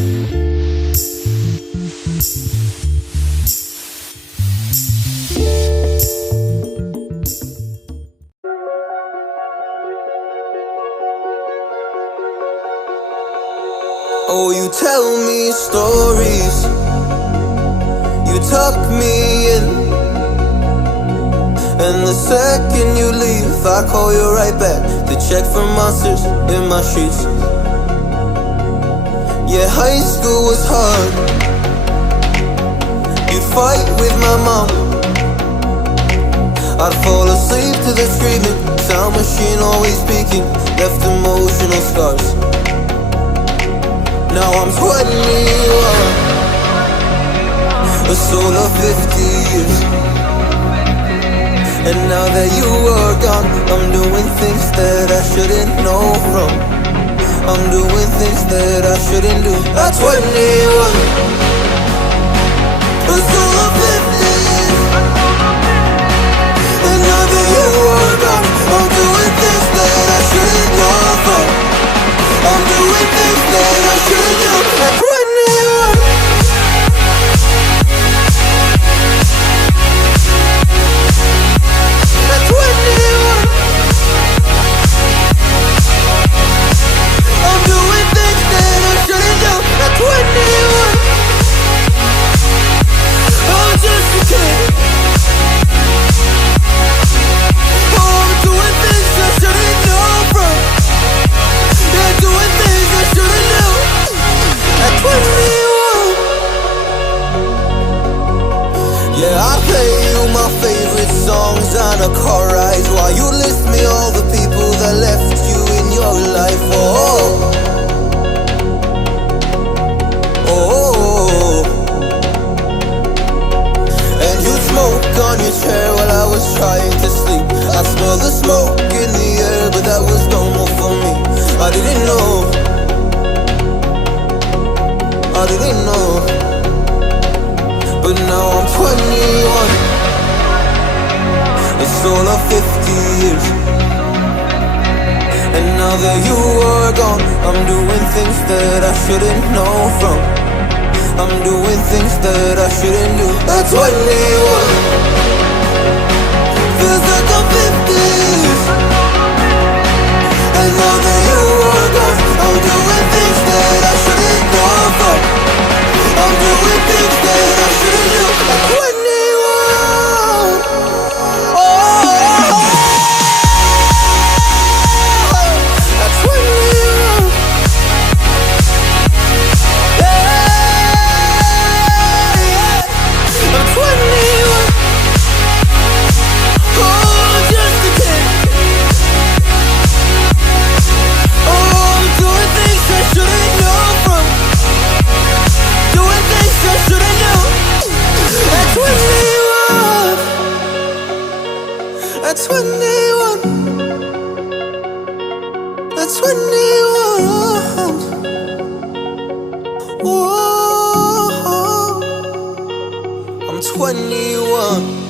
Oh, you tell me stories, you tuck me in, and the second you leave, I call you right back to check for monsters in my sheets. Yeah, high school was hard. You'd fight with my mom, I'd fall asleep to the screaming, sound machine always speaking, left emotional scars. Now I'm 21, a soul of 50 years. And now that you are gone, I'm doing things that I shouldn't know from. I'm doing things that I shouldn't do. At 21, a soul of 50 years. And now that you are gone, I'm doing things that I shouldn't know from. I'm doing things that I shouldn't do. At 21. At 21. I'm doing things that I shouldn't do. At 21. I'm just a kid. Oh, I'm doing things I shouldn't know from. Yeah, doing things I shouldn't do. At 21. Yeah, I play you my favorite songs on a car ride while you list me all the people that left you in your life. Oh, oh, and you'd smoke on your chair while I was trying to sleep. I smell the smoke in the air, but that was normal for me. I didn't know, I didn't know. But now I'm 21, a soul of 50 years. And now that you are gone, I'm doing things that I shouldn't know from. I'm doing things that I shouldn't do. At 21, feels like I'm 50. And now that you are gone, I'm doing things that I shouldn't know from. I'm doing things that I shouldn't do. At 21. Oh, at 21. Yeah, I'm 21. Oh, I'm just a kid. Oh, I'm doing things I shouldn't know from. Doing things I shouldn't do. At 21. At 21. At 21. Whoa, I'm 21.